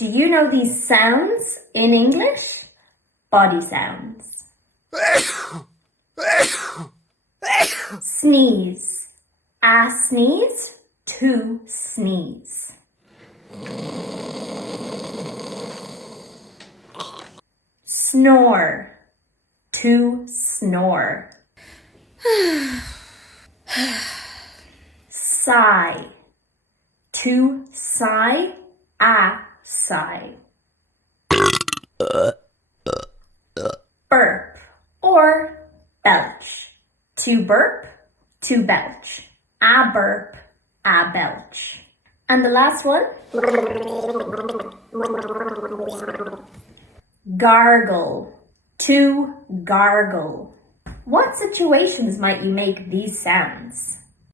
Do you know these sounds in English? Body sounds. Sneeze. A sneeze, to sneeze. Snore. To snore. Sigh. To sigh, a sigh. Burp or belch. To burp, to belch. A burp, a belch. And the last one? Gargle. To gargle. What situations might you make these sounds?